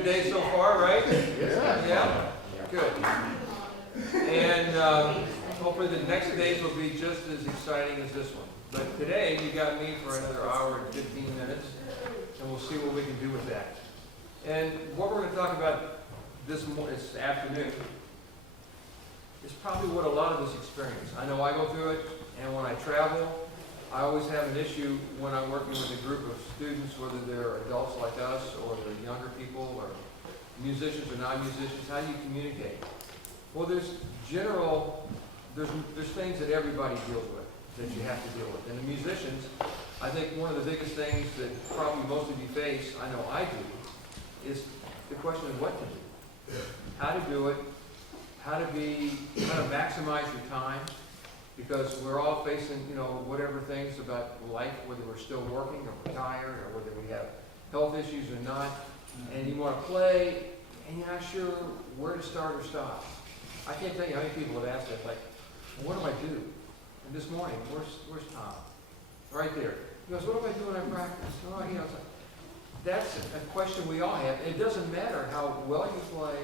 good day so far, right? Yeah. Yeah? Good. And hopefully the next days will be just as exciting as this one. But today, you got me for another hour and 15 minutes, and we'll see what we can do with that. And what we're going to talk about this afternoon is probably what a lot of us experience. I know I go through it, and when I travel, I always have an issue when I'm working with a group of students, whether they're adults like us, or they're younger people, or musicians or non-musicians. How do you communicate? Well, there's things that everybody deals with, that you have to deal with. And the musicians, I think one of the biggest things that probably most of you face, I know I do, is the question of what to do. How to do it, how to maximize your time, because we're all facing, whatever things about life, whether we're still working or retired, or whether we have health issues or not, and you want to play, and you're not sure where to start or stop. I can't tell you how many people have asked that, like, what do I do? And this morning, where's Tom? Right there. He goes, what do I do when I practice? Oh, it's like, that's a question we all have. It doesn't matter how well you play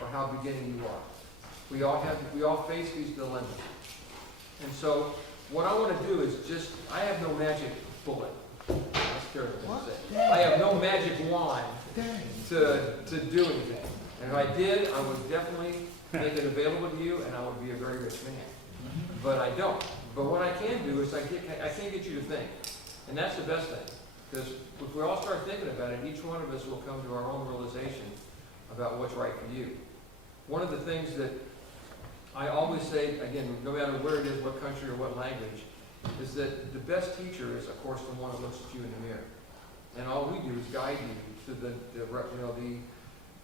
or how beginning you are. We all face these dilemmas. And so, what I want to do is I have no magic bullet. That's terrible to say. I have no magic wand to do anything. And if I did, I would definitely make it available to you, and I would be a very rich man. But I don't. But what I can do is I can get you to think. And that's the best thing. Because if we all start thinking about it, each one of us will come to our own realization about what's right for you. One of the things that I always say, again, no matter where it is, what country or what language, is that the best teacher is, of course, the one that looks at you in the mirror. And all we do is guide you to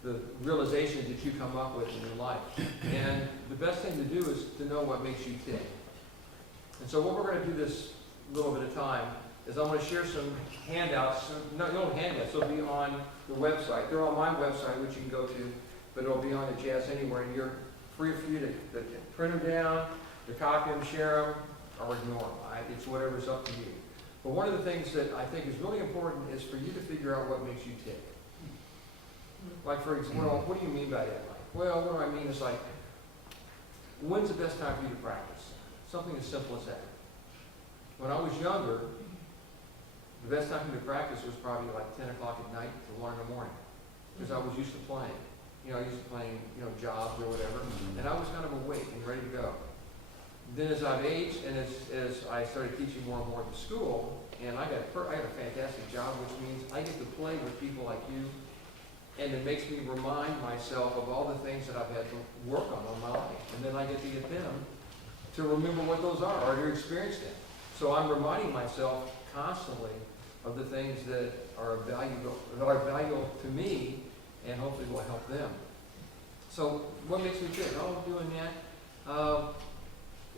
the realizations that you come up with in your life. And the best thing to do is to know what makes you tick. And so what we're going to do this little bit of time is I'm going to share some handouts. No handouts. They'll be on the website. They're on my website, which you can go to, but it'll be on the Jazz Anywhere, and you're free for you to print them down, to copy them, share them, or ignore them. It's whatever's up to you. But one of the things that I think is really important is for you to figure out what makes you tick. Like, for example, what do you mean by that? Like, well, what do I mean is like, when's the best time for you to practice? Something as simple as that. When I was younger, the best time for me to practice was probably like 10 o'clock at night to 1 in the morning, because I was used to playing. I used to playing, jobs or whatever, and I was kind of awake and ready to go. Then as I've aged and as I started teaching more and more at the school, and I got a fantastic job, which means I get to play with people like you, and it makes me remind myself of all the things that I've had to work on my life, and then I get to get them to remember what those are or to experience them. So I'm reminding myself constantly of the things that are valuable to me, and hopefully will help them. So what makes me tick? Oh, I'm doing that.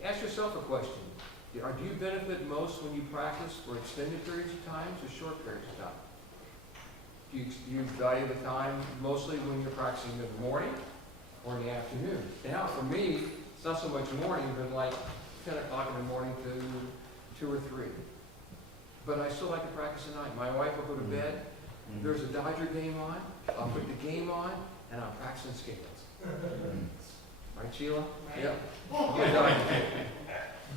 Ask yourself a question. Do you benefit most when you practice for extended periods of time or short periods of time? Do you value the time mostly when you're practicing in the morning or in the afternoon? Now, for me, it's not so much morning, but like 10 o'clock in the morning to 2 or 3. But I still like to practice at night. My wife will go to bed. There's a Dodger game on. I'll put the game on, and I'm practicing scales. Right, Sheila? Yep.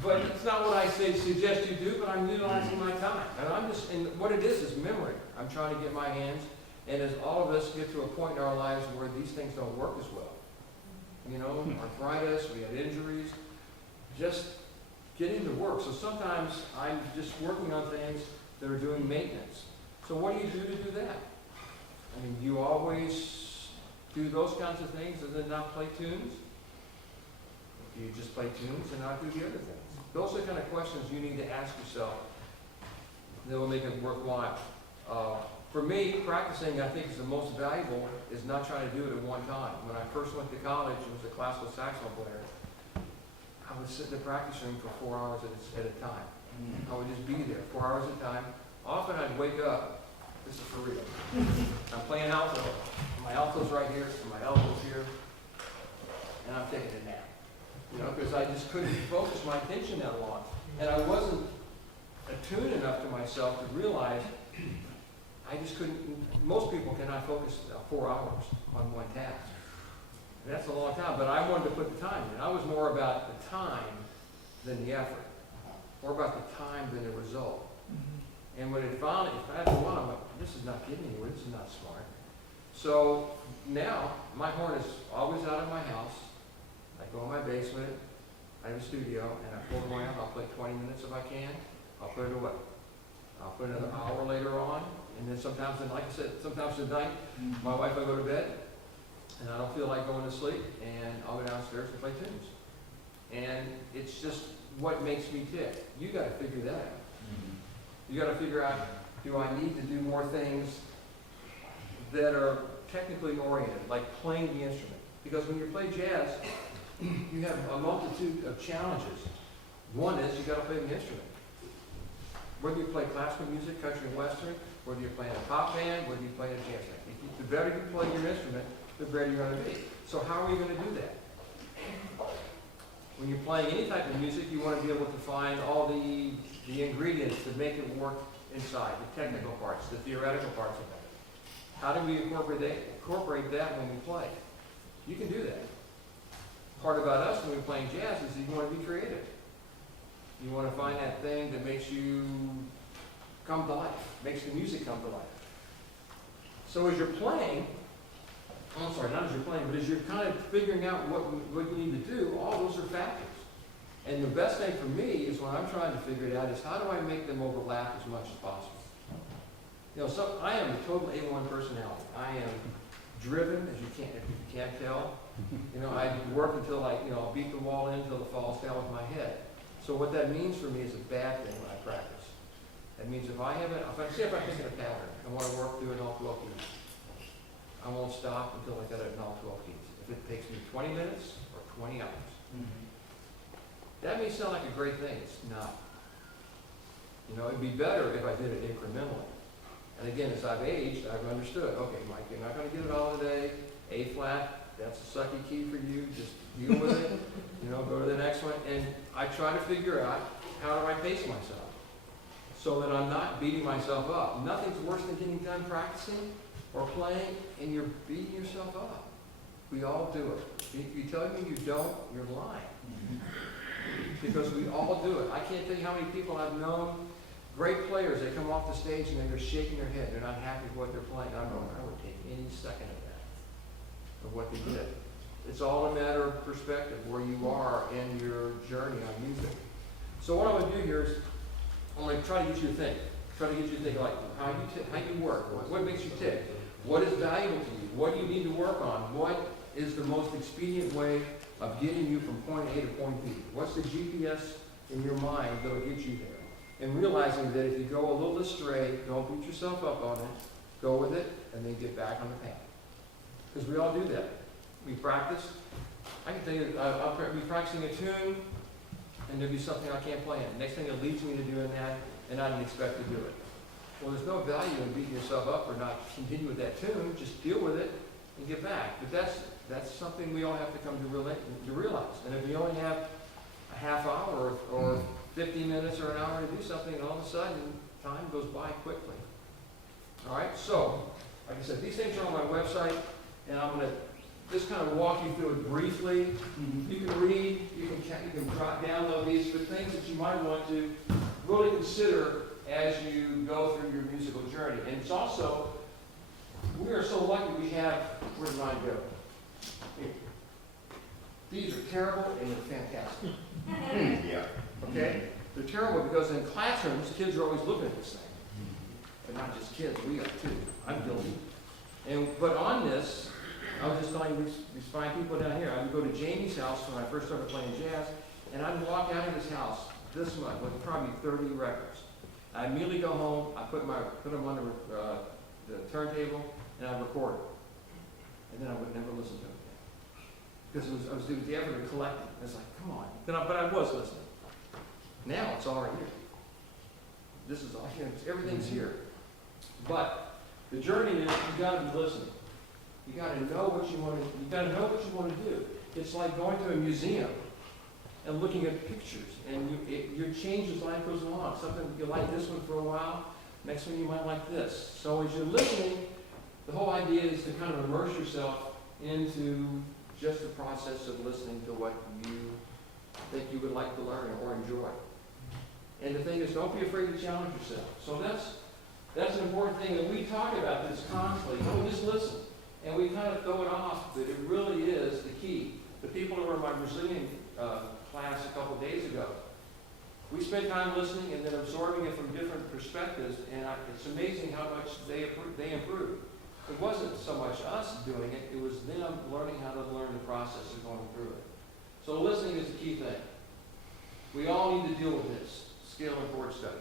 But it's not what I suggest you do, but I'm utilizing my time. And what it is memory. I'm trying to get my hands, and as all of us get to a point in our lives where these things don't work as well. Arthritis, we had injuries, just getting to work. So sometimes I'm just working on things that are doing maintenance. So what do you do to do that? I mean, do you always do those kinds of things and then not play tunes? Do you just play tunes and not do the other things? Those are the kind of questions you need to ask yourself that will make it worthwhile. For me, practicing, I think, is the most valuable is not trying to do it at one time. When I first went to college and was a classical saxophone player, I would sit in the practice room for 4 hours at a time. I would just be there 4 hours at a time. Often I'd wake up, this is for real. I'm playing alto. My alto's right here, and my elbow's here, and I'm taking a nap. Because I just couldn't focus my attention that long. And I wasn't attuned enough to myself to realize I just couldn't, most people cannot focus 4 hours on one task. And that's a long time, but I wanted to put the time in. I was more about the time than the effort, more about the time than the result. And when it finally, after a while, I'm like, this is not getting anywhere, this is not smart. So now, my horn is always out of my house. I go in my basement, I have a studio, and I pull the horn out. I'll play 20 minutes if I can. I'll put it away. I'll put another hour later on, and then sometimes, like I said, sometimes at night, my wife will go to bed, and I don't feel like going to sleep, and I'll go downstairs and play tunes. And it's just what makes me tick. You got to figure that out. You got to figure out, do I need to do more things that are technically oriented, like playing the instrument? Because when you play jazz, you have a multitude of challenges. One is you got to play the instrument. Whether you play classical music, country and western, whether you're playing a pop band, whether you play a jazz band. The better you play your instrument, the better you're going to be. So how are you going to do that? When you're playing any type of music, you want to be able to find all the ingredients that make it work inside, the technical parts, the theoretical parts of it. How do we incorporate that when we play? You can do that. Part about us when we're playing jazz is you want to be creative. You want to find that thing that makes you come to life, makes the music come to life. So as you're playing, I'm sorry, not as you're playing, but as you're kind of figuring out what you need to do, all those are factors. And the best thing for me is when I'm trying to figure it out is how do I make them overlap as much as possible? You know, so I am a total A1 personality. I am driven, if you can't tell. You know, I work until I'll beat the wall in until it falls down with my head. So what that means for me is a bad thing when I practice. That means if I think of a pattern, I want to work through it in all 12 keys. I won't stop until I get it in all 12 keys. If it takes me 20 minutes or 20 hours. That may sound like a great thing. It's not. You know, it'd be better if I did it incrementally. And again, as I've aged, I've understood, okay, Mike, you're not going to get it all today. A flat, that's a sucky key for you. Just deal with it. You know, go to the next one. And I try to figure out how do I pace myself so that I'm not beating myself up. Nothing's worse than getting done practicing or playing and you're beating yourself up. We all do it. If you tell me you don't, you're lying. Because we all do it. I can't tell you how many people I've known, great players, they come off the stage and they're shaking their head. They're not happy with what they're playing. I'm going, I would take any second of that, of what they did. It's all a matter of perspective, where you are in your journey on music. So what I'm going to do here is, I'm going to try to get you to think. Try to get you to think like how you work, what makes you tick, what is valuable to you, what do you need to work on, what is the most expedient way of getting you from point A to point B. What's the GPS in your mind that will get you there? And realizing that if you go a little astray, don't beat yourself up on it, go with it, and then get back on the path. Because we all do that. We practice. I can tell you, I'll be practicing a tune, and there'll be something I can't play in. Next thing it leads me to doing that, and I didn't expect to do it. Well, there's no value in beating yourself up or not continue with that tune. Just deal with it and get back. But that's something we all have to come to realize. And if we only have a half hour or 50 minutes or an hour to do something, and all of a sudden, time goes by quickly. All right, so, like I said, these things are on my website, and I'm going to just kind of walk you through it briefly. You can read, you can download these for things that you might want to really consider as you go through your musical journey. And it's also, we are so lucky we have, where did mine go? Here. These are terrible and they're fantastic. Yeah. Okay? They're terrible because in classrooms, kids are always looking at this thing. But not just kids, we are too. I'm guilty. But on this, I was just telling these fine people down here, I would go to Jamie's house when I first started playing jazz, and I'd walk out of his house this much with probably 30 records. I immediately go home, I put them on the turntable, and I'd record it. And then I would never listen to it again. Because I was doing the effort of collecting. It's like, come on. But I was listening. Now it's all right here. This is all, everything's here. But the journey is you got to be listening. You got to know what you want to. You got to know what you want to do. It's like going to a museum and looking at pictures, and your change as life goes along. Something you like this one for a while, Next one you might like this. So as you're listening, the whole idea is to kind of immerse yourself into just the process of listening to what you think you would like to learn or enjoy. And the thing is, don't be afraid to challenge yourself. So that's an important thing, and we talk about this constantly. Oh, just listen. And we kind of throw it off, but it really is the key. The people who were in my Brazilian class a couple days ago, we spent time listening and then absorbing it from different perspectives, and it's amazing how much they improved. It wasn't so much us doing it, it was them learning how to learn the process of going through it. So listening is the key thing. We all need to deal with this, skill and board study.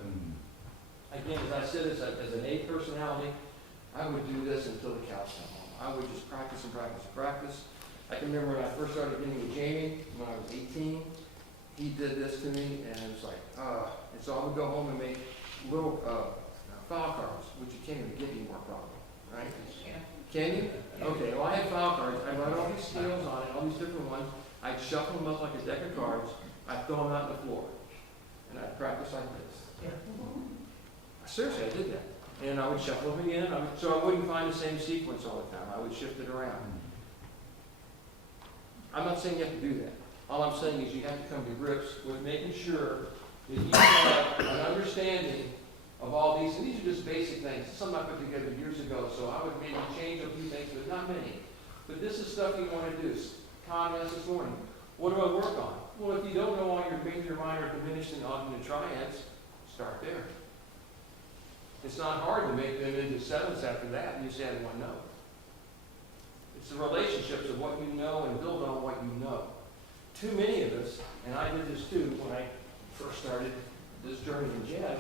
Again, as I said, as an A personality, I would do this until the cows come home. I would just practice and practice and practice. I can remember when I first started getting with Jamie, when I was 18, he did this to me, and it was like, and so I would go home and make little file cards, which you can't even get anymore probably, right? Can you? Okay, well I had file cards. I wrote all these scales on it, all these different ones. I'd shuffle them up like a deck of cards. I'd throw them out on the floor. And I'd practice like this. Seriously, I did that. And I would shuffle them again, so I wouldn't find the same sequence all the time. I would shift it around. I'm not saying you have to do that. All I'm saying is you have to come to grips with making sure that you have an understanding of all these, and these are just basic things. Some I put together years ago, so I would maybe change a few things, but not many. But this is stuff you want to do. Tom asked this morning, what do I work on? Well, if you don't know all your major, minor, diminished, and augmented triads, start there. It's not hard to make them into sevenths after that, you just add one note. It's the relationships of what you know and build on what you know. Too many of us, and I did this too when I first started this journey in Jed.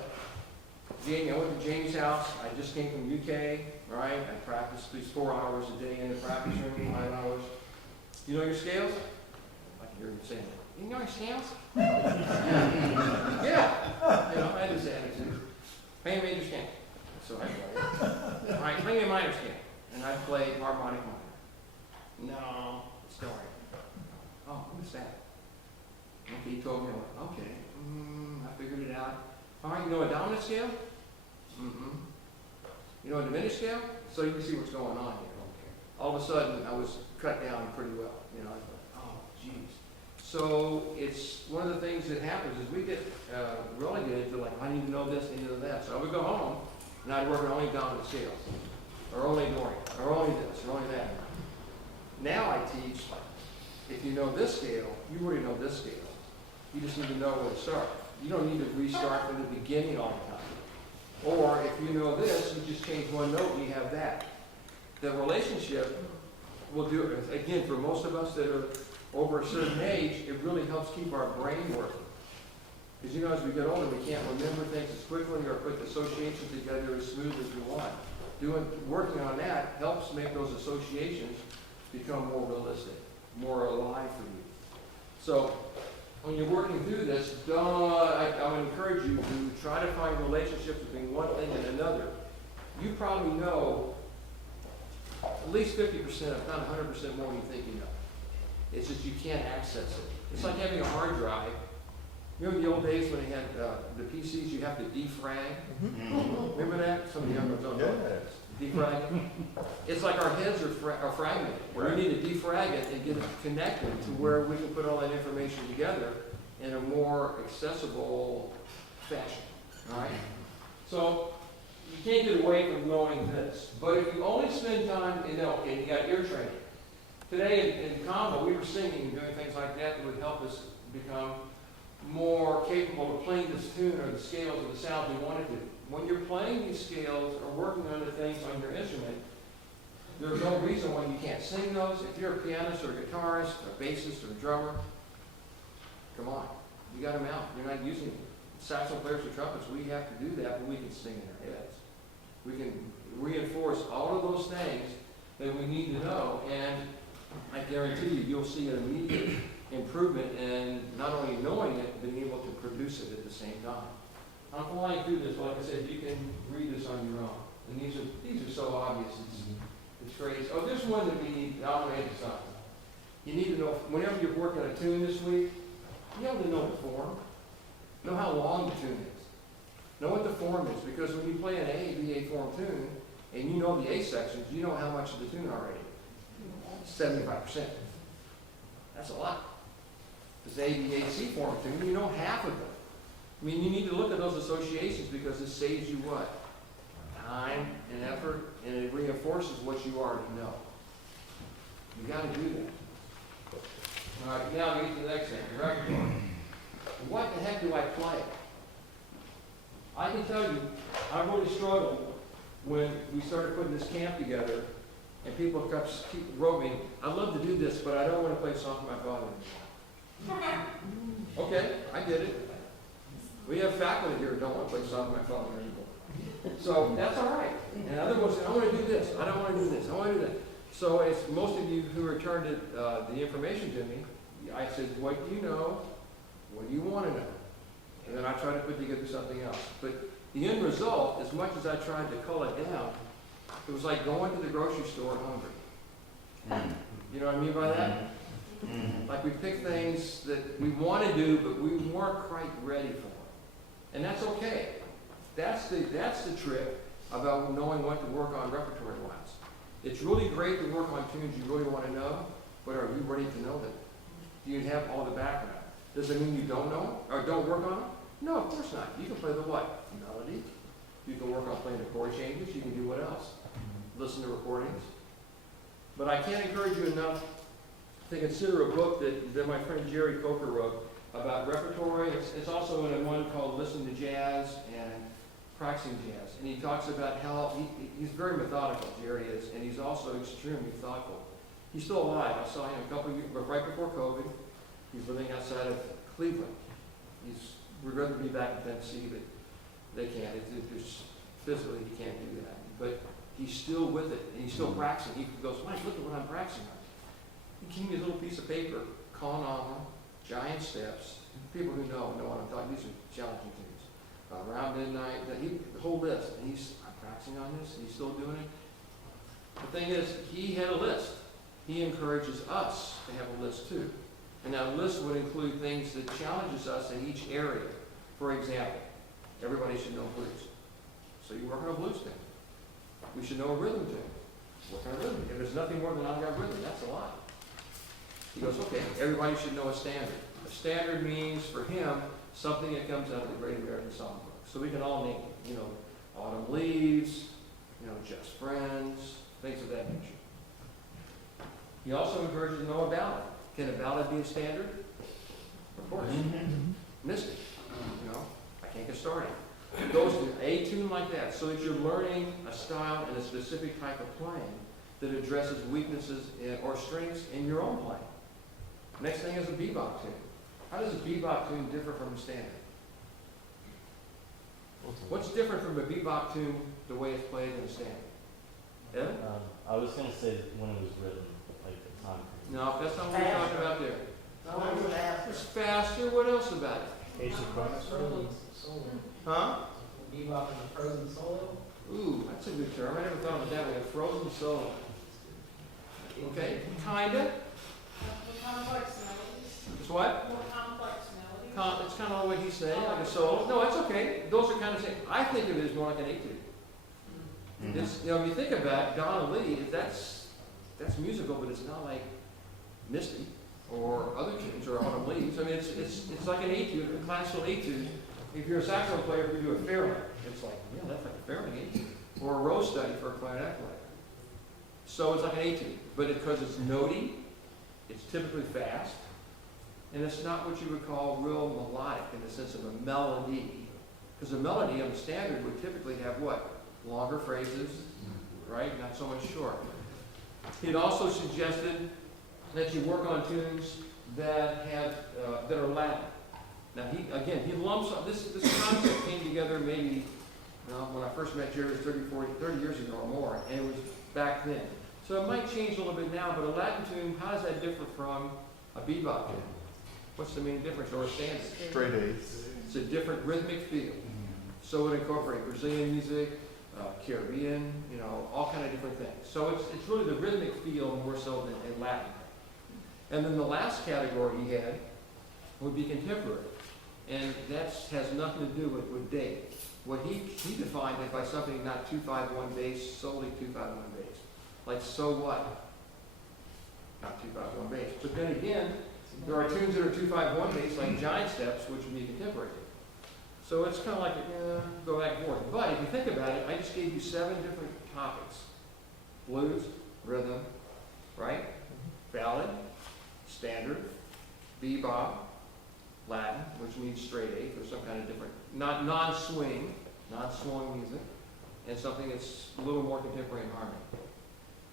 I went to James' house. I just came from UK, right? I practiced these 4 hours a day in the practice room, 5 hours. You know your scales? I can hear you saying that. You know your scales? Yeah. You know, I had this attitude. Play a major scale. So I play. All right, play me a minor scale. And I play harmonic minor. No, it's still right. Oh, what is that? Okay, he told me, I went, okay, I figured it out. All right, you know a dominant scale? You know a diminished scale? So you can see what's going on here. Okay. All of a sudden, I was cut down pretty well. You know, I thought, oh, geez. So it's one of the things that happens is we get relegated to like, I need to know this, I need to know that. So I would go home, and I'd work on only dominant scales, or only Dorian, or only this, or only that. Now I teach, like, if you know this scale, you already know this scale. You just need to know where to start. You don't need to restart from the beginning all the time. Or if you know this, you just change one note and you have that. The relationship will do it. Again, for most of us that are over a certain age, it really helps keep our brain working. Because you know, as we get older, we can't remember things as quickly or put associations together as smooth as we want. Working on that helps make those associations become more realistic, more alive for you. So when you're working through this, I would encourage you to try to find relationships between one thing and another. You probably know at least 50%, if not 100% more than you think you know. It's just you can't access it. It's like having a hard drive. Remember the old days when they had the PCs, you have to defrag? Remember that? Some of the young ones don't know that. Defrag it. It's like our heads are fragmented. We need to defrag it and get it connected to where we can put all that information together in a more accessible fashion. All right? So you can't get away from knowing this. But if you only spend time, and you got ear training. Today in combo, we were singing and doing things like that that would help us become more capable of playing this tune or the scales or the sounds we wanted to. When you're playing these scales or working on the things on your instrument, there's no reason why you can't sing those. If you're a pianist or a guitarist, or a bassist or a drummer, come on, you got them out. You're not using them. Saxophone players or trumpets, we have to do that, but we can sing in our heads. We can reinforce all of those things that we need to know, and I guarantee you, you'll see an immediate improvement in not only knowing it, but being able to produce it at the same time. I'm flying through this, like I said, you can read this on your own. And these are so obvious, it's crazy. Oh, there's one that we need, I'll emphasize. You need to know, whenever you're working on a tune this week, you have to know the form. Know how long the tune is. Know what the form is, because when you play an A, B, A form tune, and you know the A sections, you know how much of the tune already. 75%. That's a lot. This A, B, A, C form tune, you know half of them. I mean, you need to look at those associations because it saves you what? Time and effort, and it reinforces what you already know. You got to do that. All right, now we get to the next thing, the repertoire. What the heck do I play? I can tell you, I really struggled when we started putting this camp together, and people wrote me, I'd love to do this, but I don't want to play a song for my father anymore. Okay, I get it. We have faculty here who don't want to play a song for my father anymore. So that's all right. And other ones say, I want to do this, I don't want to do this, I want to do that. So as most of you who returned the information to me, I said, what do you know? What do you want to know? And then I try to put together something else. But the end result, as much as I tried to cull it down, it was like going to the grocery store hungry. You know what I mean by that? Like we pick things that we want to do, but we weren't quite ready for. And that's okay. That's the trick about knowing what to work on repertoire-wise. It's really great to work on tunes you really want to know, but are you ready to know them? Do you have all the background? Does it mean you don't know or don't work on them? No, of course not. You can play the what? Melody. You can work on playing the chord changes. You can do what else? Listen to recordings. But I can't encourage you enough to consider a book that my friend Jerry Coker wrote about repertory. It's also in one called Listen to Jazz and Practicing Jazz. And he talks about how he's very methodical, Jerry is, and he's also extremely thoughtful. He's still alive. I saw him a couple of years, right before COVID. He's living outside of Cleveland. We'd rather be back in Tennessee, but they can't. It's physically, he can't do that. But he's still with it, and he's still practicing. He goes, Mike, look at what I'm practicing on. He gave me a little piece of paper, con armor, giant steps. People who know what I'm talking. These are challenging tunes. Around midnight, the whole list. And I'm practicing on this, and he's still doing it. The thing is, he had a list. He encourages us to have a list too. And that list would include things that challenges us in each area. For example, everybody should know blues. So you work on a blues tune. We should know a rhythm tune. What kind of rhythm? If there's nothing more than I've got rhythm, that's a lot. He goes, okay, everybody should know a standard. A standard means, for him, something that comes out of the Great American Songbook. So we can all name it. Autumn Leaves, Just Friends, things of that nature. He also encourages to know a ballad. Can a ballad be a standard? Of course. Mystic. I can't get started. It goes to a tune like that, so that you're learning a style and a specific type of playing that addresses weaknesses or strengths in your own playing. Next thing is a bebop tune. How does a bebop tune differ from a standard? What's different from a bebop tune the way it's played in a standard? Evan? I was going to say when it was written, like the time. No, that's not what we're talking about there. It's faster. What else about it? Ace of Frozen solo. Huh? Bebop and the frozen solo. Ooh, that's a good term. I never thought of it that way. A frozen solo. Okay, kinda. More complex melodies. It's what? More complex melodies. It's kind of what he's saying, like a solo. No, it's okay. Those are kind of saying. I think of it as more like an etude. It's, if you think about it, Donna Lee, that's musical, but it's not like Misty or other tunes or Autumn Leaves. I mean, it's like an etude, a classical etude. If you're a saxophone player, you do a fairling. It's like, yeah, that's like a fairling etude. Or a rose study for a clarinet player. So it's like an etude, but because it's notey, it's typically fast, and it's not what you would call real melodic in the sense of a melody. Because a melody on the standard would typically have what? Longer phrases, right? Not so much short. He'd also suggested that you work on tunes that are Latin. Now he lumps up, this concept came together maybe, when I first met Jerry, it was 30 years ago or more, and it was back then. So it might change a little bit now, but a Latin tune, how does that differ from a bebop tune? What's the main difference, or a standard? Straight A's. It's a different rhythmic feel. So it incorporates Brazilian music, Caribbean, all kind of different things. So it's really the rhythmic feel more so than in Latin. And then the last category he had would be contemporary. And that's has nothing to do with Dave. What he defined it by something not 2-5-1 bass, solely 2-5-1 bass. Like, so what? Not 2-5-1 bass. But then again, there are tunes that are 2-5-1 bass, like Giant Steps, which would be contemporary. So it's kind of like, go back and forth. But if you think about it, I just gave you 7 different topics. Blues, rhythm, right? Ballad, standard, bebop, Latin, which means straight eighth or some kind of different, not non-swing, non-swung music, and something that's a little more contemporary in harmony.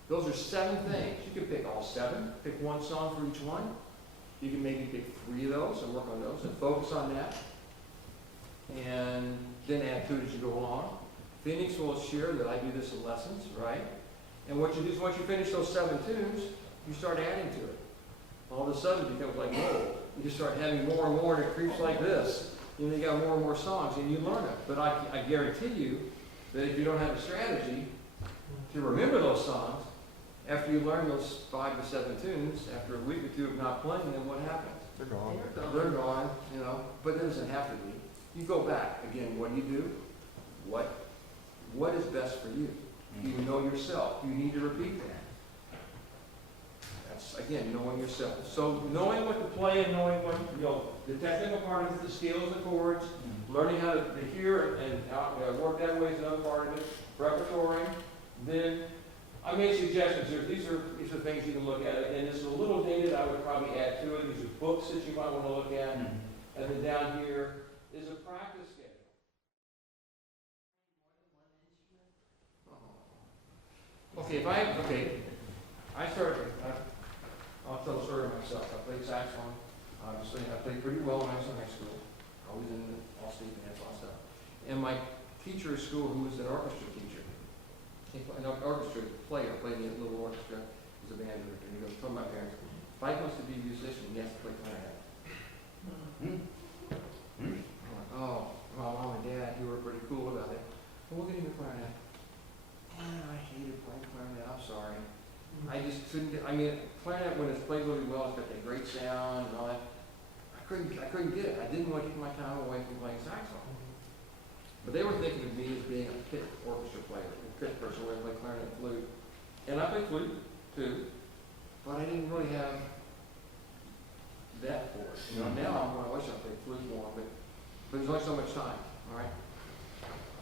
Those are 7 things. You can pick all 7, pick one song for each one. You can maybe pick 3 of those and work on those and focus on that. And then add to it as you go along. Phoenix will share that I do this in lessons, right? And what you do is once you finish those 7 tunes, you start adding to it. All of a sudden it becomes like gold. You just start having more and more and it creeps like this. You got more and more songs and you learn it. But I guarantee you that if you don't have a strategy to remember those songs, after you learn those 5 to 7 tunes, after a week or 2 of not playing them, what happens? They're gone. They're gone, you know, but it doesn't have to be. You go back. Again, what do? What is best for you? You know yourself. You need to repeat that. That's, again, knowing yourself. So knowing what to play and knowing what, the technical part is the scales, the chords, learning how to hear and how work that way is another part of it, repertory. Then I made suggestions here. These are things you can look at. And it's a little dated. I would probably add to it. These are books that you might want to look at. And then down here is a practice schedule. Okay, I started, I'll tell a story of myself. I played saxophone. Obviously, I played pretty well when I was in high school. Always in the all-state bands, all stuff. And my teacher at school, who was an orchestra teacher, an orchestra player, played in a little orchestra, was a band director. And he goes, told my parents, if Mike wants to be a musician, he has to play clarinet. I'm like, oh, well, Mom and Dad, you were pretty cool about it. Well, we'll get him a clarinet. And I hated playing clarinet, I'm sorry. I just couldn't, clarinet, when it's played really well, it's got that great sound and all that. I couldn't get it. I didn't want to take my time away from playing saxophone. But they were thinking of me as being a pit orchestra player, a pit person where I play clarinet and flute. And I play flute, too, but I didn't really have that for it. Now I wish I played flute more, but there's only so much time, all right?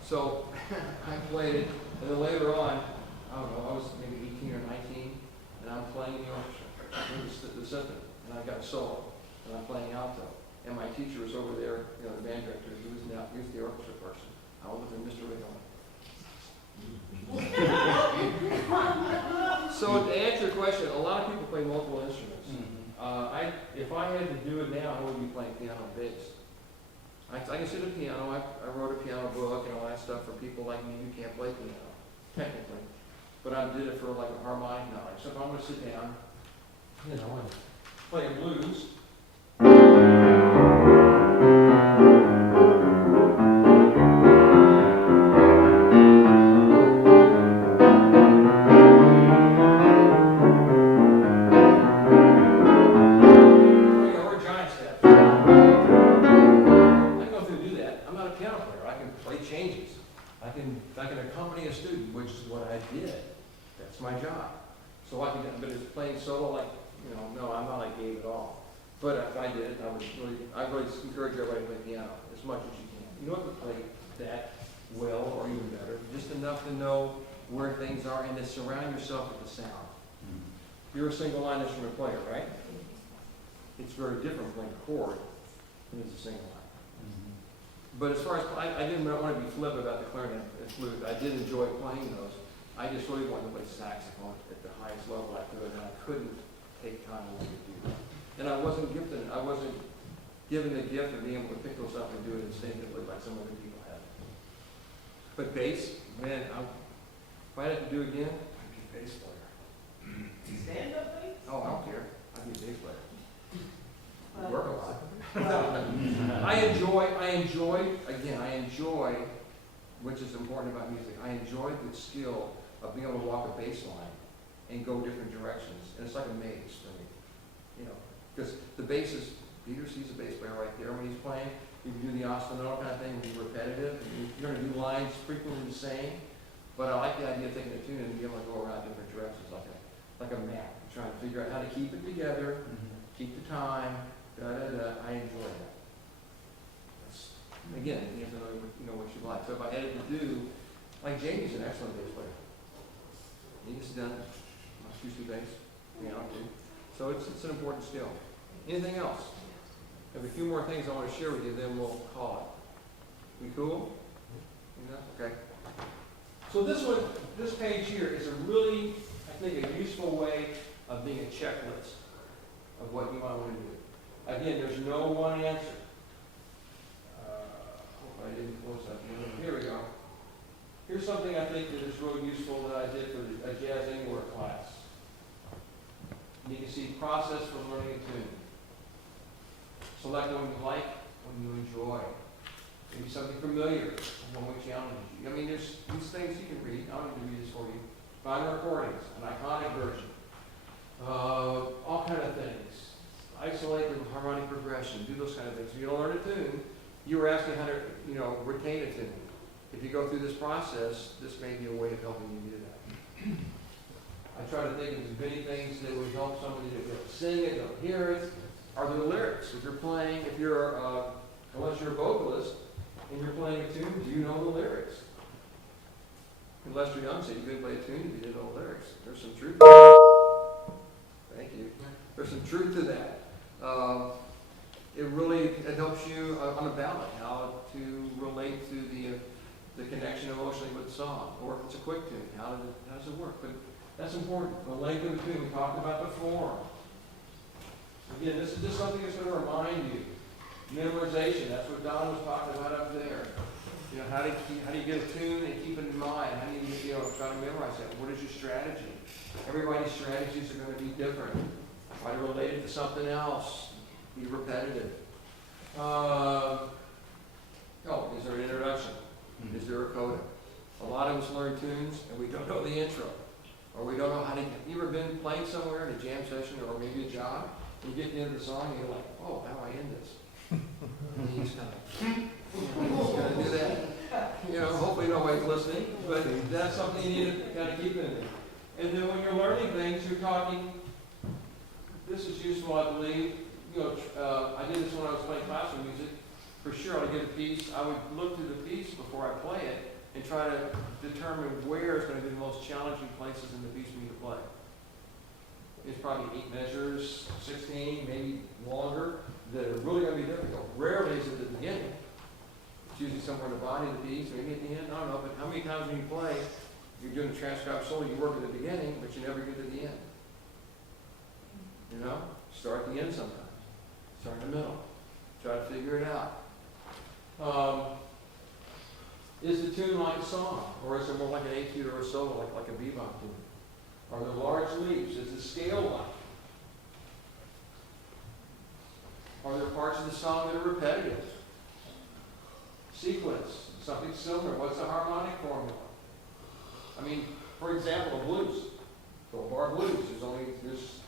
So I played it, and then later on, I don't know, I was maybe 18 or 19, and I'm playing the orchestra, the symphony, and I've got a solo, and I'm playing alto. And my teacher was over there, the band director, he was the orchestra person. I was with Mr. Riddle. So to answer your question, a lot of people play multiple instruments. If I had to do it now, I would be playing piano and bass. I can sit at the piano. I wrote a piano book and all that stuff for people like me who can't play piano, technically. But I did it for like a harmonic knowledge. So if I'm going to sit down, and play blues. I can accompany a student, which is what I did. That's my job. So I can, but it's playing solo, like, no, I'm not like Gabe at all. But if I did, I really encourage everybody to play piano as much as you can. You don't have to play that well or even better, just enough to know where things are and to surround yourself with the sound. You're a single line instrument player, right? It's very different playing a chord than it's a single line. But as far as, I didn't want to be flip about the clarinet and flute. I did enjoy playing those. I just really wanted to play saxophone at the highest level I could, and I couldn't take time away to do that. And I wasn't given the gift of being able to pick those up and do it instinctively like some other people have. But bass, man, if I had to do it again, I'd be a bass player. Stand-up bass? Oh, I don't care. I'd be a bass player. I work a lot. I enjoy, which is important about music, I enjoy the skill of being able to walk a bass line and go different directions. And it's like a maze for me, because the bass is, Peter sees a bass player right there when he's playing. You can do the ostinato kind of thing, be repetitive. You're gonna do lines frequently the same, but I like the idea of taking a tune and being able to go around different directions like a map. Trying to figure out how to keep it together, keep the time, I enjoy that. Again, you have to know what you like. So if I had it to do, like Jamie's an excellent bass player. He gets it done, acoustic bass, piano too. So it's an important skill. Anything else? I have a few more things I want to share with you, then we'll call it. We cool? Okay. So this page here is a really, I think, a useful way of being a checklist of what you might want to do. Again, there's no one answer. Hope I didn't close that. Here we go. Here's something I think that is really useful that I did for a jazz English class. You can see process for learning a tune. Select one you like, one you enjoy. Maybe something familiar, one which challenges you. I mean, there's these things you can read. I don't need to read this for you. Find recordings, an iconic version. All kind of things. Isolate the harmonic progression. Do those kind of things. If you don't learn a tune, you were asking how to, retain a tune. If you go through this process, this may be a way of helping you do that. I try to think of as many things that would help somebody to be able to sing it, to hear it. Are there lyrics? If you're playing, unless you're a vocalist and you're playing a tune, do you know the lyrics? And Lester Young said you couldn't play a tune if you didn't know the lyrics. There's some truth to that. Thank you. There's some truth to that. It helps you on a ballad, how to relate to the connection emotionally with the song. Or if it's a quick tune, how does it work? But that's important. The length of the tune, we talked about the form. Again, this is just something that's going to remind you. Memorization, that's what Don was talking about up there. How do you get a tune and keep it in mind? How do you try to memorize that? What is your strategy? Everybody's strategies are going to be different. Try to relate it to something else. Be repetitive. Is there an introduction? Is there a coda? A lot of us learn tunes and we don't know the intro. Or we don't know how to. You ever been playing somewhere in a jam session or maybe a job? You get to the end of the song and you're like, oh, how do I end this? And you just kind of do that. Hopefully nobody's listening, but that's something you need to kind of keep in there. And then when you're learning things, you're talking. This is useful, I believe. I did this when I was playing classical music. For sure, I would get a piece. I would look through the piece before I play it and try to determine where is going to be the most challenging places in the piece for me to play. It's probably 8 measures, 16, maybe longer, that are really going to be difficult. Rarely is it at the beginning. It's usually somewhere in the body of the piece, maybe at the end. I don't know, but how many times when you play, if you're doing a transcribed solo, you work at the beginning, but you never get to the end. Start at the end sometimes. Start in the middle. Try to figure it out. Is the tune like a song? Or is it more like an etude or a solo, like a bebop tune? Are there large leaps? Is the scale like? Are there parts of the song that are repetitive? Sequence, something similar. What's the harmonic formula? For example, a blues. 12-bar blues.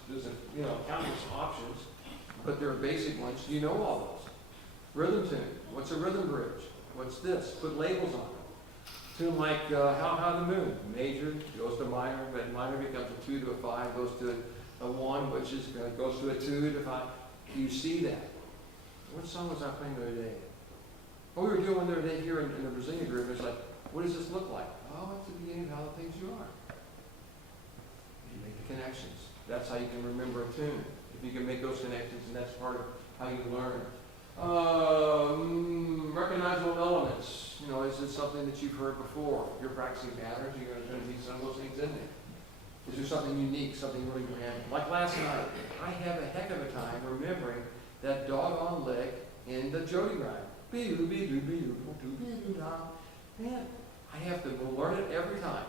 There's countless options, but there are basic ones. You know all those. Rhythm tune. What's a rhythm bridge? What's this? Put labels on it. Tune like How High the Moon. Major goes to minor, but minor becomes a 2 to a 5, goes to a 1, which goes to a 2 to 5. Do you see that? What song was I playing the other day? We were doing one the other day here in the Brazilian group. It's like, what does this look like? Oh, it's the beginning of how the things you are. You make the connections. That's how you can remember a tune. If you can make those connections, and that's part of how you learn. Recognizable elements. Is it something that you've heard before? If you're practicing patterns, you're going to need some of those things in there. Is there something unique, something really grand? Like last night, I have a heck of a time remembering that doggone lick in the Jody rhyme. Man, I have to learn it every time.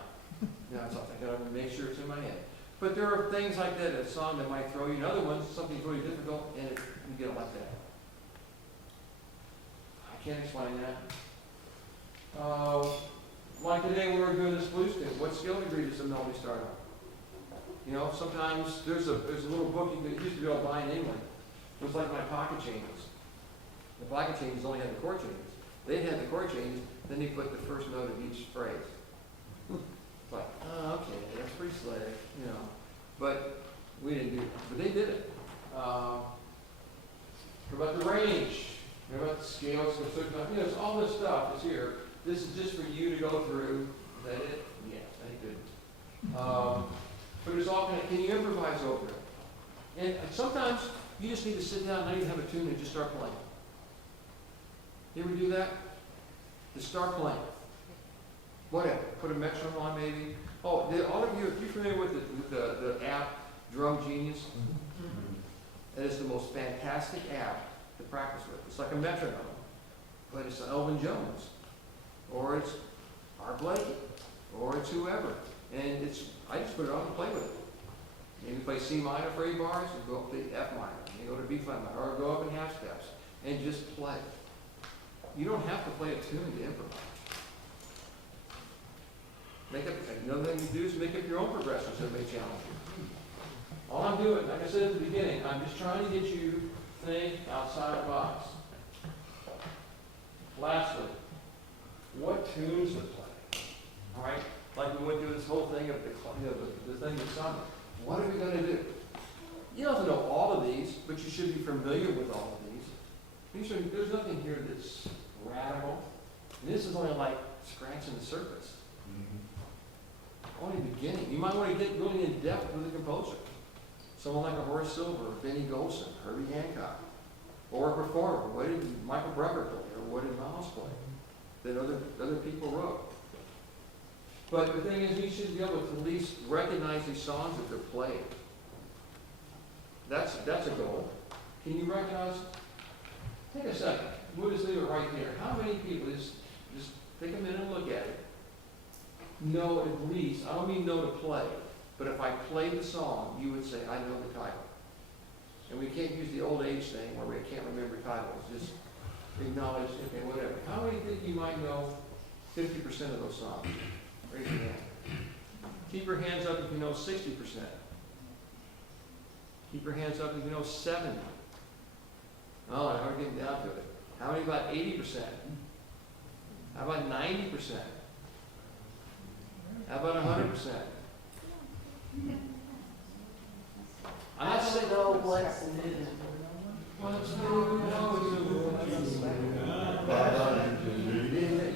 It's like I got to make sure it's in my head. But there are things like that, a song that might throw you. And other ones, something's really difficult, and you get it like that. I can't explain that. Like today when we were doing this blues thing, what scale degree does the melody start on? Sometimes there's a little book you used to be able to buy in England. It was like my pocket changes. The pocket changes only had the chord changes. They had the chord changes, then they put the first note of each phrase. It's like, oh, okay, that's pretty slick, you know. But we didn't do that. But they did it. What about the range? What about the scales? You know, it's all this stuff is here. This is just for you to go through. Is that it? Yeah, thank goodness. But it's all kind of, can you improvise over it? And sometimes you just need to sit down and not even have a tune and just start playing. You ever do that? Just start playing. Whatever. Put a metronome on maybe. Oh, all of you, if you're familiar with the app Drum Genius, it is the most fantastic app to practice with. It's like a metronome, but it's Elvin Jones, or it's Art Blakey, or it's whoever. And I just put it on and play with it. Maybe play C minor for 8 bars, and go up to F minor, and you go to B flat minor, or go up in half steps, and just play. You don't have to play a tune to improvise. Another thing you do is make up your own progressions that may challenge you. All I'm doing, like I said at the beginning, I'm just trying to get you to think outside the box. Lastly, what tunes to play? All right? Like we went through this whole thing of the thing this summer. What are we going to do? You don't have to know all of these, but you should be familiar with all of these. There's nothing here that's radical. And this is only like scratching the surface. Only beginning. You might want to get really in depth with a composer. Someone like a Horace Silver, or Benny Golson, Herbie Hancock, or a performer. What did Michael Brecker play, or what did Miles play that other people wrote? But the thing is, you should be able to at least recognize these songs that they're playing. That's a goal. Can you recognize? Take a second. We'll just leave it right there. How many people, just take a minute and look at it, know at least, I don't mean know to play, but if I played the song, you would say, I know the title. And we can't use the old age thing where we can't remember titles. Just acknowledge, okay, whatever. How many think you might know 50% of those songs? Raise your hand. Keep your hands up if you know 60%. Keep your hands up if you know 70%. Oh, now we're getting down to it. How many about 80%? How about 90%? How about 100%? I'm not saying what's new.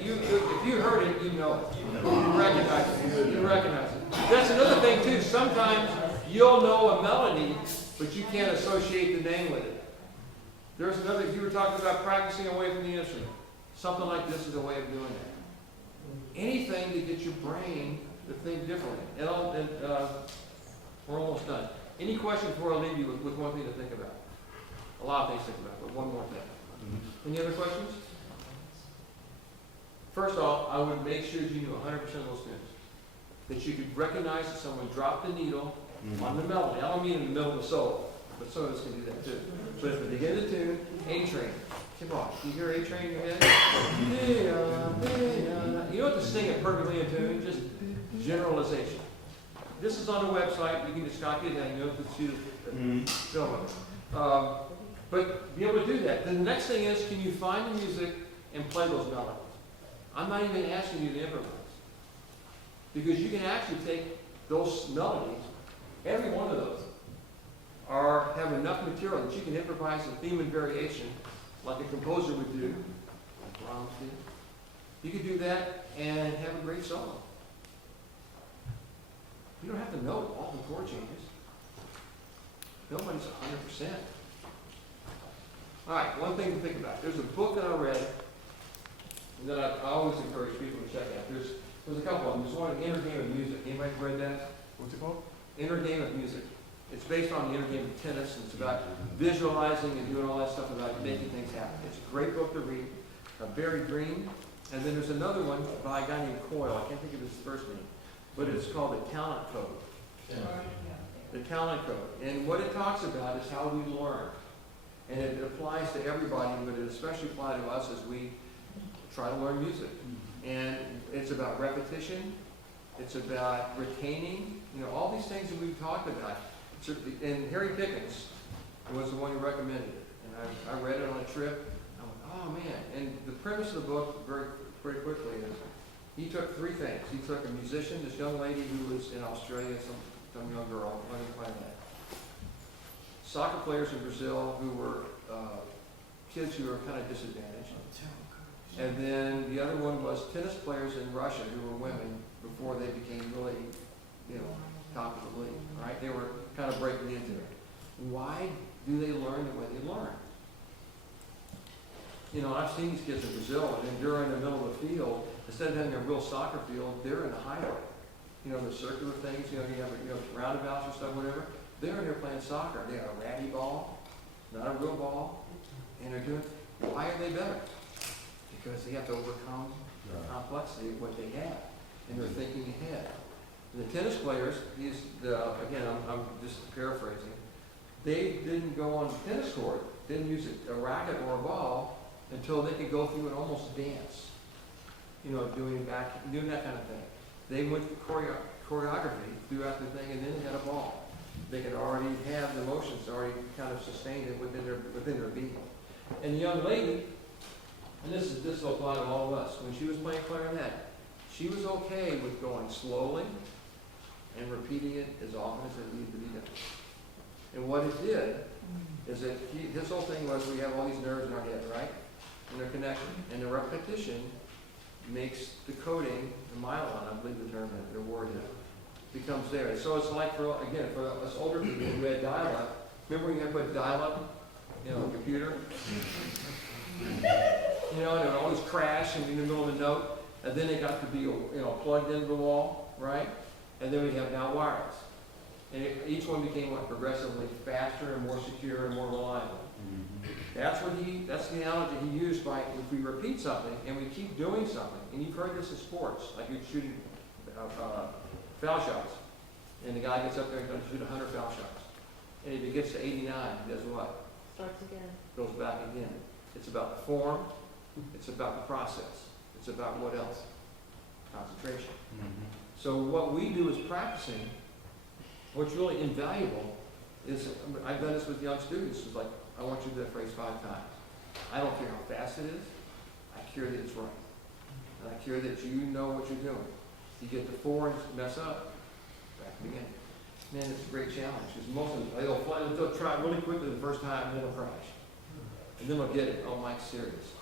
If you heard it, you know it. You recognize it. You recognize it. That's another thing too. Sometimes you'll know a melody, but you can't associate the name with it. There's another. You were talking about practicing away from the instrument. Something like this is a way of doing that. Anything to get your brain to think differently. And we're almost done. Any questions before I leave you with one thing to think about? A lot of things to think about, but one more thing. Any other questions? First off, I would make sure you knew 100% of those tunes. That you could recognize that someone dropped the needle on the melody. I don't mean in the middle of the solo, but some of us can do that too. But at the beginning of the tune, A train. Come on, do you hear A train in your head? You don't have to sing it perfectly in tune, just generalization. This is on the website. You can just copy it and you don't have to film it. But be able to do that. Then the next thing is, can you find the music and play those melodies? I'm not even asking you to improvise. Because you can actually take those melodies, every one of those, have enough material that you can improvise a theme and variation like a composer would do, like Brahms did. You could do that and have a great solo. You don't have to know all the chord changes. Nobody's 100%. All right, one thing to think about. There's a book that I read that I always encourage people to check out. There's a couple of them. There's one, Inner Game of Music. Anybody read that? What's it called? Inner Game of Music. It's based on the inner game of tennis, and it's about visualizing and doing all that stuff about making things happen. It's a great book to read. Barry Green. And then there's another one by a guy named Coyle. I can't think of his first name. But it's called The Talent Code. Yeah. The Talent Code. And what it talks about is how we learn. And it applies to everybody, but it especially applies to us as we try to learn music. And it's about repetition. It's about retaining. All these things that we've talked about. And Harry Pickens was the one who recommended it. And I read it on a trip. I went, oh man, and the premise of the book, very quickly, is he took three things. He took a musician, this young lady who was in Australia, some young girl, let me that. Soccer players in Brazil who were kids who were kind of disadvantaged. And then the other one was tennis players in Russia who were women before they became really, top of the league, right? They were kind of breaking into it. Why do they learn the way they learn? I've seen these kids in Brazil, and then during the middle of the field, instead of having a real soccer field, they're in the highway. The circular things, you have roundabouts or stuff, whatever. They're in there playing soccer. They have a ratty ball, not a real ball, and they're doing. Why are they better? Because they have to overcome the complexity of what they have, and they're thinking ahead. And the tennis players, I'm just paraphrasing, they didn't go on the tennis court, didn't use a racket or a ball until they could go through and almost dance, doing that kind of thing. They went through choreography throughout the thing, and then they had a ball. They could already have the motions already kind of sustained it within their being. And the young lady, and this will apply to all of us, when she was playing clarinet, she was okay with going slowly and repeating it as often as it needed to be done. And what it did is that his whole thing was we have all these nerves in our head, right? And they're connected. And the repetition makes the coding, the myelin, I believe the term, the word is, becomes there. So it's like, for us older people who had dial-up, remember when you had to put dial-up, a computer? And it would always crash in the middle of the note, and then it got to be, plugged into the wall, right? And then we have now wireless. And each one became progressively faster and more secure and more reliable. That's the analogy he used by if we repeat something and we keep doing something, and you've heard this in sports, like you're shooting foul shots, and the guy gets up there and going to shoot 100 foul shots. And if he gets to 89, he does what? Starts again. Goes back again. It's about the form, it's about the process, it's about what else? Concentration. So what we do is practicing. What's really invaluable is, I've done this with young students, it's like, I want you to do that phrase 5 times. I don't care how fast it is, I care that it's right. And I care that you know what you're doing. You get to 4 and mess up, back again. Man, it's a great challenge, because most of them, they'll try really quickly the first time, and then they'll crash. And then they'll get it, oh, Mike's serious.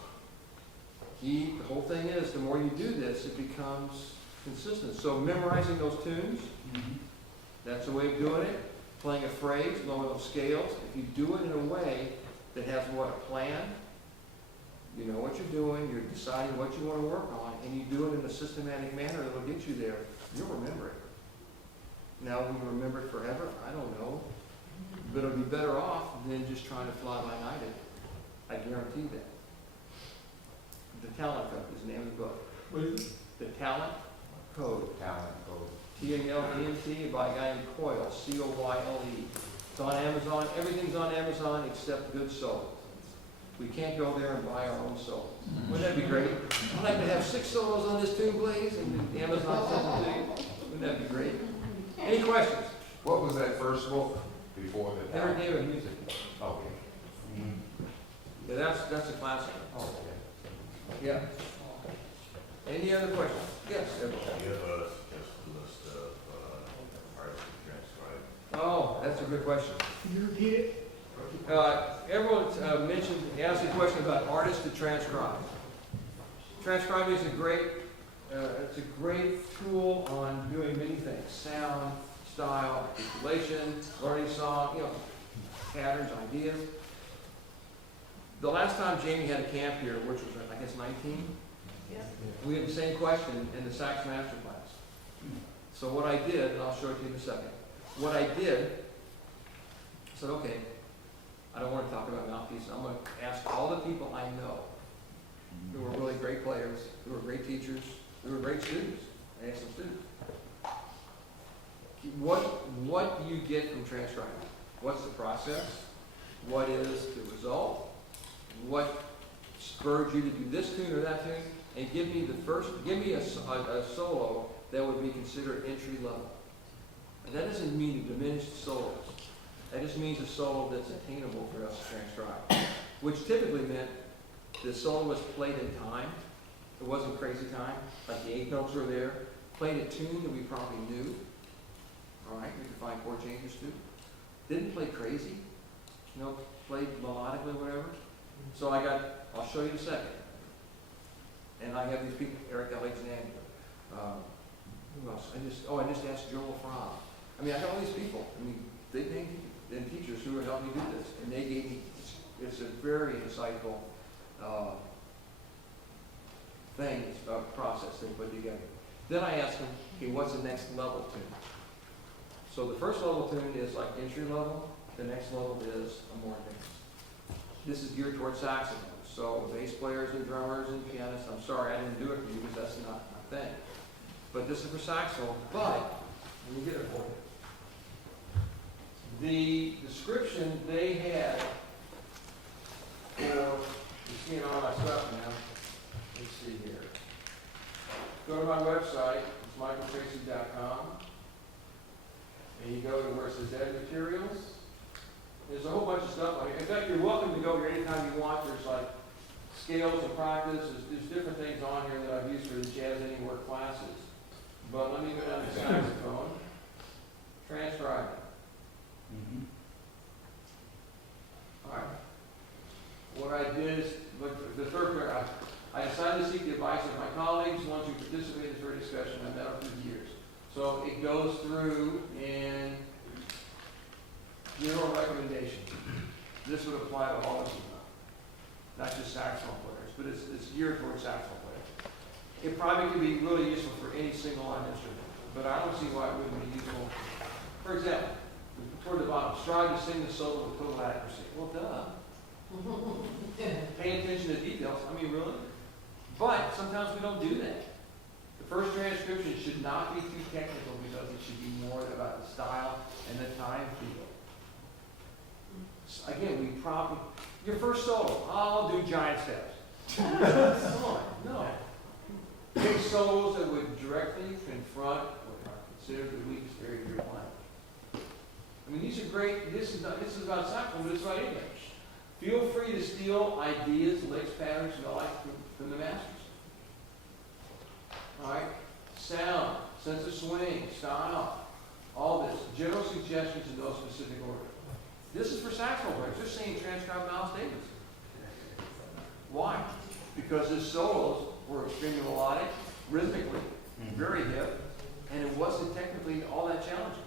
The whole thing is, the more you do this, it becomes consistent. So memorizing those tunes, that's a way of doing it. Playing a phrase, knowing those scales. If you do it in a way that has a plan, you know what you're doing, you're deciding what you want to work on, and you do it in a systematic manner that will get you there, you'll remember it. Now, will you remember it forever? I don't know. But it'll be better off than just trying to fly by night it. I guarantee that. The Talent Code is the name of the book. What is it? The Talent Code. Talent code. T-A-L-E-N-T by a guy named Coyle, C-O-Y-L-E. It's on Amazon. Everything's on Amazon except good solos. We can't go there and buy our own solos. Wouldn't that be great? I'd like to have 6 solos on this tune, please, and Amazon sends it to you. Wouldn't that be great? Any questions? What was that first book before the Every talent? Day of Music. Okay. Yeah, that's a classic. Okay. Yeah. Any other questions? Yes. Give us just a list of artists to transcribe. Oh, that's a good question. Can you repeat it? Everyone mentioned, asked a question about artists to transcribe. Transcribing is it's a great tool on doing many things: sound, style, articulation, learning song, patterns, ideas. The last time Jamie had a camp here, which was, I guess, 19, we had the same question in the sax master class. So what I did, and I'll show it to you in a second. What I did, I said, okay, I don't want to talk about mouthpieces. I'm going to ask all the people I know who were really great players, who were great teachers, who were great students. I asked some students, what do you get from transcribing? What's the process? What is the result? What spurred you to do this tune or that tune? And give me a solo that would be considered entry level. And that doesn't mean to diminish the solos. That just means a solo that's attainable for us to transcribe, which typically meant The solo was played in time. It wasn't crazy time, like the eighth notes were there. Played a tune that we probably knew. All right, we could find chord changes too. Didn't play crazy, played melodically, whatever. So I'll show you in a second. And I have these people, Eric Alexander, who else? I just asked Joel Fromm. I got all these people. They named and teachers who would help me do this, and they gave me. It's a very insightful process they put together. Then I asked them, okay, what's the next level tune? So the first level tune is like entry level. The next level is a more advanced. This is geared towards saxophones. So bass players and drummers and pianists, I'm sorry I didn't do it for you because that's not my thing. But this is for saxophone. But let me get it for you. The description they had for, you're seeing all my stuff now. Let's see here. Go to my website, it's michaeltracy.com. And you go to where it says Ed Materials. There's a whole bunch of stuff on here. In fact, you're welcome to go here anytime you want. There's like scales of practice. There's different things on here that I've used for the Jazz Anywhere classes. But let me go down to saxophone. Transcribing. All right. What I did is, look, the third paragraph, I decided to seek the advice of my colleagues, ones who participate in this very discussion. I've met them for years. So it goes through in general recommendations. This would apply to all of you, not just saxophone players, but it's geared towards saxophone players. It probably could be really useful for any single line instrument, but I don't see why it wouldn't be useful. For example, toward the bottom, strive to sing the solo with total accuracy. Well, duh. Pay attention to details. Really? But sometimes we don't do that. The first transcription should not be too technical because it should be more about the style and the time feel. Again, your first solo, I'll do giant steps. Come on, no. Big solos that would directly confront what are considered the weakest area of your playing. These are great. This is about saxophone, but it's about English. Feel free to steal ideas, licks, patterns, and the like from the masters. All right? Sound, sense of swing, style, all this. General suggestions in no specific order. This is for saxophone players. They're saying transcribe Miles Davis. Why? Because his solos were extremely melodic, rhythmically, very hip, and it wasn't technically all that challenging.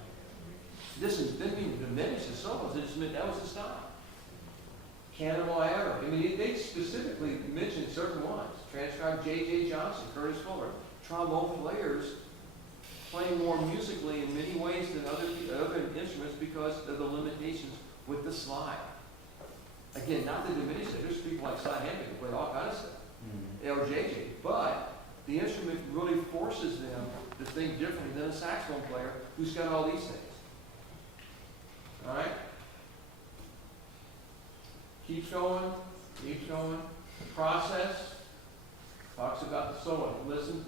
This didn't even diminish his solos. It just meant that was his style. Cannonball Adder. They specifically mentioned certain ones. Transcribe J.J. Johnson, Curtis Fuller. Trombone players playing more musically in many ways than other instruments because of the limitations with the slide. Again, not to diminish it. There's people like Sly Hampton who play all kinds of stuff. LJJ. But the instrument really forces them to think differently than a saxophone player who's got all these things. All right? Keeps going. The process talks about the solo. Listen.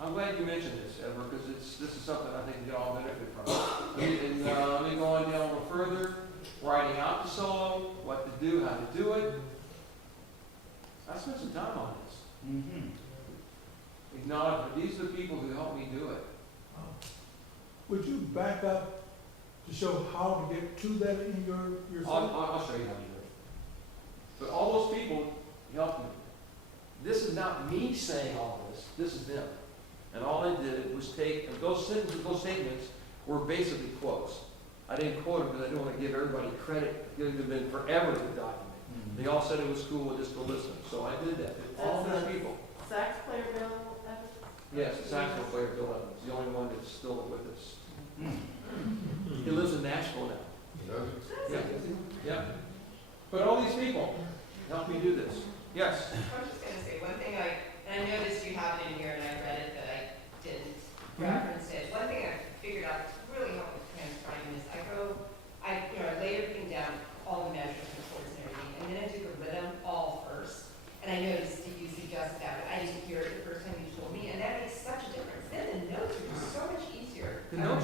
I'm glad you mentioned this, Edward, because this is something I think we all benefit from. Let me go on down a little further. Writing out the solo, what to do, how to do it. I spent some time on this. Acknowledge that these are the people who helped me do it. Would you back up to show how to get to that in your I'll show you how to do it. But all those people helped me. This is not me saying all this. This is them. And all I did was take those sentences, those statements were basically quotes. I didn't quote them because I didn't want to give everybody credit. It would have been forever to document. They all said it was cool just to listen. So I did that. All those people. Sax player Bill Evans? Yes, the saxophone player Bill Evans, the only one that's still with us. He lives in Nashville now. Yeah. Yeah. But all these people helped me do this. Yes. I was just going to say one thing, and I noticed you have it in here and I read it, but I didn't reference it. One thing I figured out that's really helpful with transcribing is I laid everything down, all the measures and chords and everything, and then I did the rhythm all first. And I noticed that you suggested that, but I didn't hear it the first time you told me, and that makes such a difference. Then the notes are just so much easier. The notes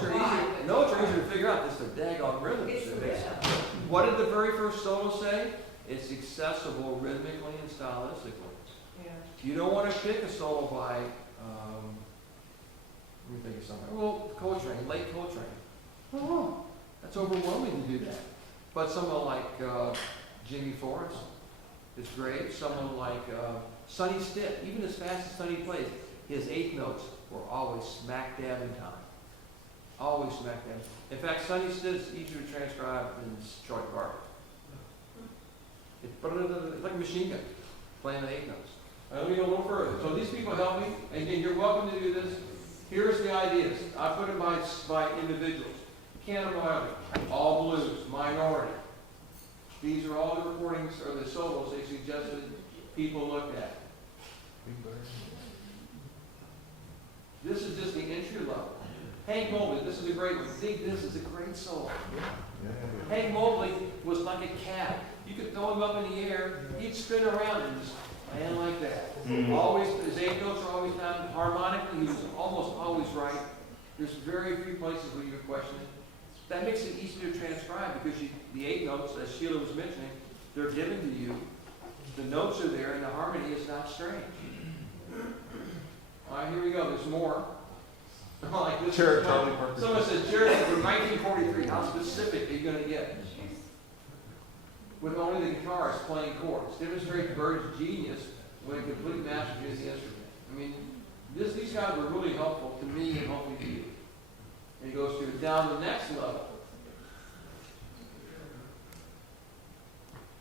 accessible rhythmically and stylistically. Yeah. You don't want to pick a solo by, let me think of something. Well, Coltrane, late Coltrane. Oh, that's overwhelming to do that. But someone like Jimmy Forrest is great. Someone like Sonny Stitt, even as fast as Sonny plays, his eighth notes were always smack dab in time. Always smack dab. In fact, Sonny Stitt is easier to transcribe than Troy Carter. It's like a machine gun, playing the eighth notes. Let me go a little further. So these people help me. And again, you're welcome to do this. Here's the ideas. I put them by individuals. Cannon Wiley, all blues, minority. These are all the recordings or the solos they suggested people look at. This is just the entry level. Hank Mobley, this is a great one. Think this is a great solo. Hank Mobley was like a cat. You could throw him up in the air, he'd spin around and just land like that. Always, his eighth notes are always found harmonically. He was almost always right. There's very few places where you would question it. That makes it easier to transcribe because the eighth notes, as Sheila was mentioning, they're given to you. The notes are there and the harmony is not strange. All right, here we go. There's more. Like this. Someone said, Jared, from 1943, how specific are you going to get? With only the guitarist playing chords. Demonstrate Bird's genius when a complete mastery of the instrument. I mean, these guys were really helpful to me and hopefully to you. And he goes to down the next level.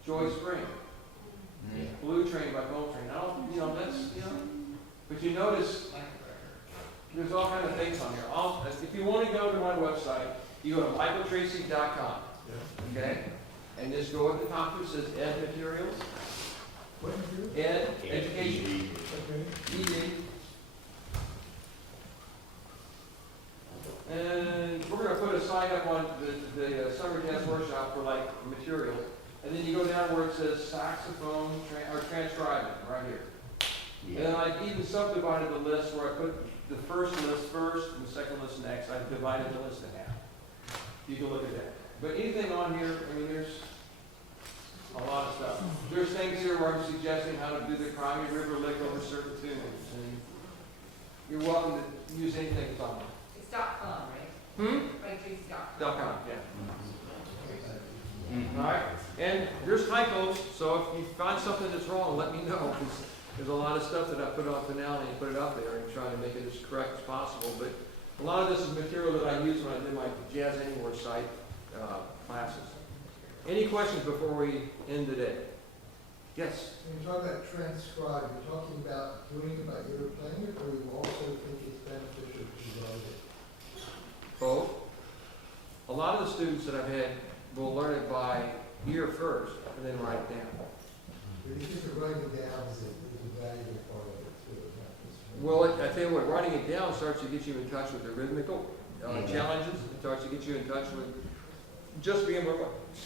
Joy Spring. Blue Train by Coltrane. I don't, that's, but you notice there's all kinds of things on here. If you want to go to my website, you go to michaeltracy.com. Okay? And just go at the top where it says Ed Materials. What do you do? Ed, Education, Okay. ED. And we're going to put a sign up on the Summer Jazz Workshop for like material. And then you go down where it says saxophone or transcribing right here. And I even subdivided the list where I put the first list first and the second list next. I divided the list in half. You can look at that. But anything on here, I mean, there's a lot of stuff. There's things here where I'm suggesting how to do the Crimea River lick over certain tunes. And you're welcome to use anything that's on there. It's .com, right? Like Tracy.com. .com, yeah. All right, and there's typos, so if you find something that's wrong, let me know, because there's a lot of stuff that I put on Finale and put it up there and try to make it as correct as possible. But a lot of this is material that I used when I did my Jazz Anywhere site classes. Any questions before we end today? Yes? When you talk about transcribe, you're talking about doing it by ear playing it, or you also think it's beneficial to write it? Both. A lot of the students that I've had will learn it by ear first and then write it down. But you think that writing it down is a valuable part of it too, not just... Well, I tell you what, writing it down starts to get you in touch with the rhythmical challenges. It starts to get you in touch with just being able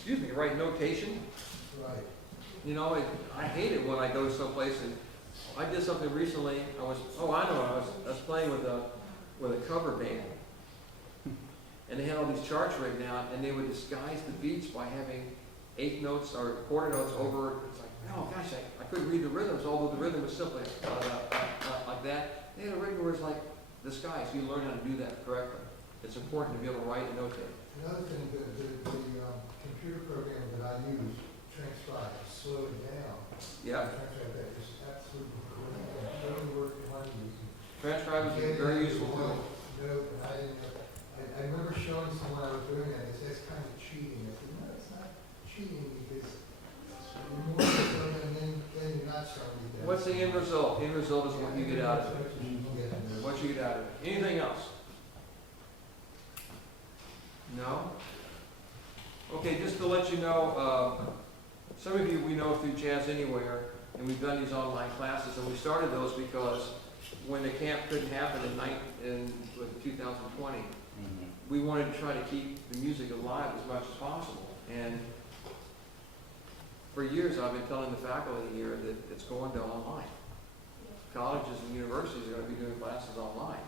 to, write notation. Right. I hate it when I go someplace and I did something recently. I was playing with a cover band. And they had all these charts written out, and they would disguise the beats by having eighth notes or quarter notes over. It's like, oh gosh, I couldn't read the rhythms, although the rhythm was simply like that. They had a rhythm where it's like disguise. You learn how to do that correctly. It's important to be able to write and notate. Another thing, the computer program that I use, Transcribe, slow it down. Yeah. Transcribe that is absolutely great. I'm really working hard using it. Transcribe is a very useful tool. I remember showing someone I was doing that, and they said it's kind of cheating. I said, no, it's not cheating, because you're more and then you're not starting to. What's the end result? The end result is what you get out of it. What you get out of it. Anything else? No? Okay, just to let you know, some of you we know through Jazz Anywhere, and we've done these online classes, and we started those because when the camp couldn't happen in 2020, we wanted to try to keep the music alive as much as possible. And for years I've been telling the faculty here that it's going to online. Colleges and universities are going to be doing classes online.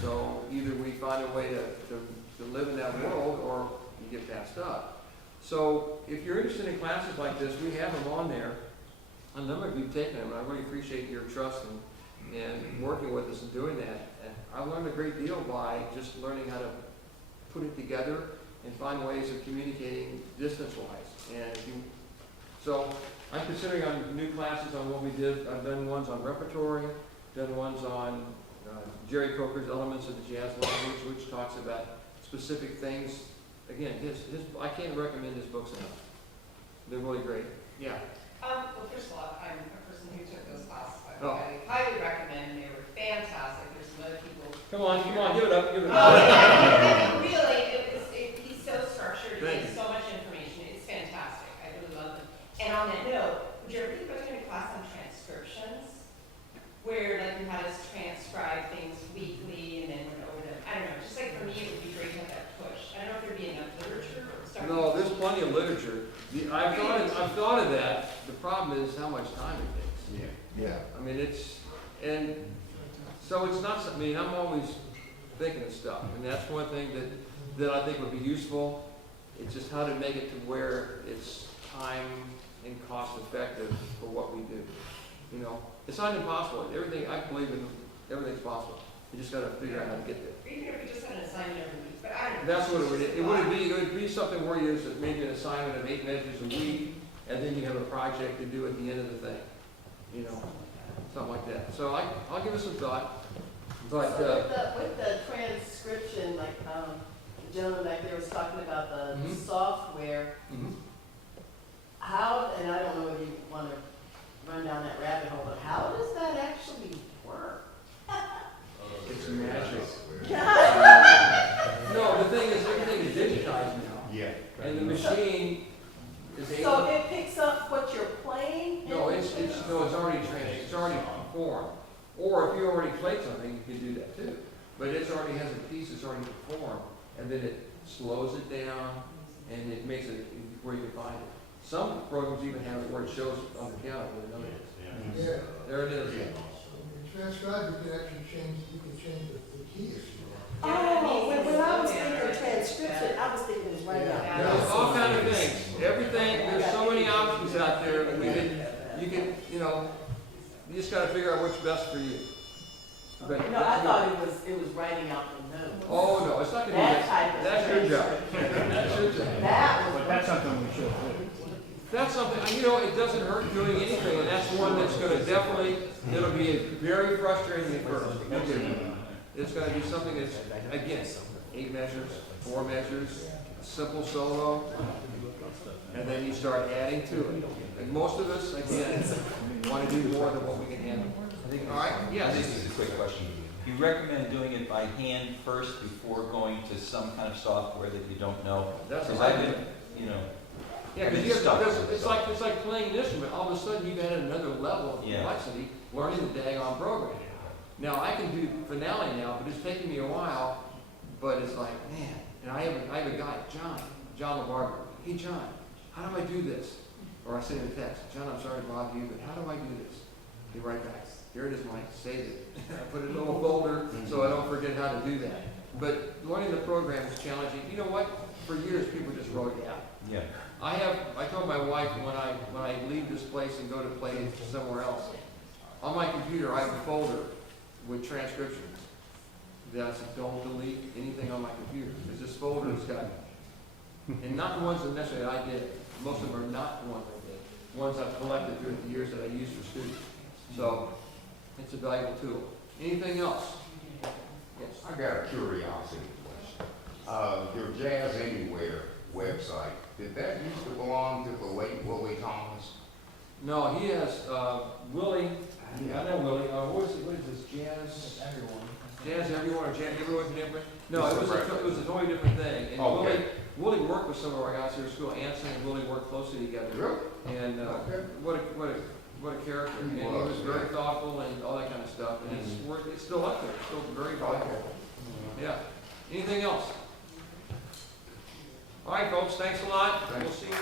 So either we find a way to live in that world or you get passed up. So if you're interested in classes like this, we have them on there. A number of you have taken them, and I really appreciate your trust and working with us and doing that. And I've learned a great deal by just learning how to put it together and find ways of communicating distance-wise. And if you, so I'm considering on new classes on what we did. I've done ones on repertory, done ones on Jerry Coker's Elements of the Jazz Language, which talks about specific things. Again, I can't recommend his books enough. They're really great. Yeah. Well, first of all, I'm a person who took those classes. Oh. I highly recommend them. They were fantastic. There's some other people. Come on, give it up, give it Oh, up. yeah, really, he's so structured. He Thank has so much information. It's fantastic. I really love them. And on that note, would you ever think about doing a class on transcriptions? Where like you had us transcribe things weekly and then went over them. I don't know, just like for me, it would be great to have that push. I don't know if there'd be enough literature or stuff. No, there's plenty of literature. I've thought of that. The problem is how much time it takes. Yeah. I mean, and so it's not, I mean, I'm always thinking of stuff, and that's one thing that I think would be useful. It's just how to make it to where it's time and cost effective for what we do. You know, it's not impossible. Everything, I believe in everything's possible. You just gotta figure out how to get there. Even if we just had an assignment every week, but I don't know. That's what it would be something where you use maybe an assignment of 8 measures a week, and then you have a project to do at the end of the thing. You know, something like that. So I'll give it some thought. But So with the transcription, like, the gentleman back there was talking about the Mhm. software, how, and I don't know if you want to run down that rabbit hole, but how does that actually work? it's magic. No, the thing is, everything is digitized now, Yeah. and the machine is able. So it picks up what you're playing? No, it's already performed. Or if you already played something, you can do that too. But it already has a piece that's already performed, and then it slows it down, and it makes it where you can find it. Some programs even have it where it shows on the piano where the note is. Yeah. There it is. In transcribe, you can actually change, the key if you want. Oh, when I was thinking transcription, I was thinking it was right Yeah. now. There's all kind of things. Everything, there's so many options out there. You can, you know, you just gotta figure out what's best for you. But- No, I thought it was writing out the notes. Oh, no, it's not gonna be That that. type of. That's your job. That's your job. That was. But that's something we should do. That's something, you know, it doesn't hurt doing anything, and that's one that's gonna definitely, it'll be very frustrating at first. It's gonna be something that's, again, 8 measures, 4 measures, a simple solo, and then you start adding to it. And most of us, again, wanna do more than what we can handle. All right, yes? This is a quick question. You recommend doing it by hand first before going to some kind of software that you don't know? That's Because what I I've do. been, you know, Yeah, because it's like playing an instrument. All of a sudden, you've added another level of Yeah. complexity, learning the daggone program. Now, I can do finale now, but it's taking me a while. But it's like, man, and I have a guy, John LaBarber. Hey, John, how do I do this? Or I send him a text, John, I'm sorry to bother you, but how do I do this? He writes back, here it is, Mike, save it. I put it in a little folder so I don't forget how to do that. But learning the program is challenging. You know what? For years, people just wrote it out. yeah. I told my wife when I leave this place and go to play somewhere else, on my computer I have a folder with transcriptions. That I said, don't delete anything on my computer, because this folder has got, and not the ones that necessarily I did, most of them are not the ones I did, ones I've collected through the years that I used for students. So, it's a valuable tool. Anything else? Yes. I got a curiosity question. Your Jazz Anywhere website, did that used to belong to the late Willie Thomas? No, he has, Willie, I know Willie, what is this, Jazz? Jazz Everyone, or Jazz Everyone Can Everyone? No, it was a totally different thing. And Okay. Willie worked with some of our guys here at school. Anson and Willie worked closely together. Really? And what a character. And he was very thoughtful and all that kind of stuff. And it's still up there. It's still very valuable. Yeah. Anything else? All right, folks. Thanks a lot. We'll see you.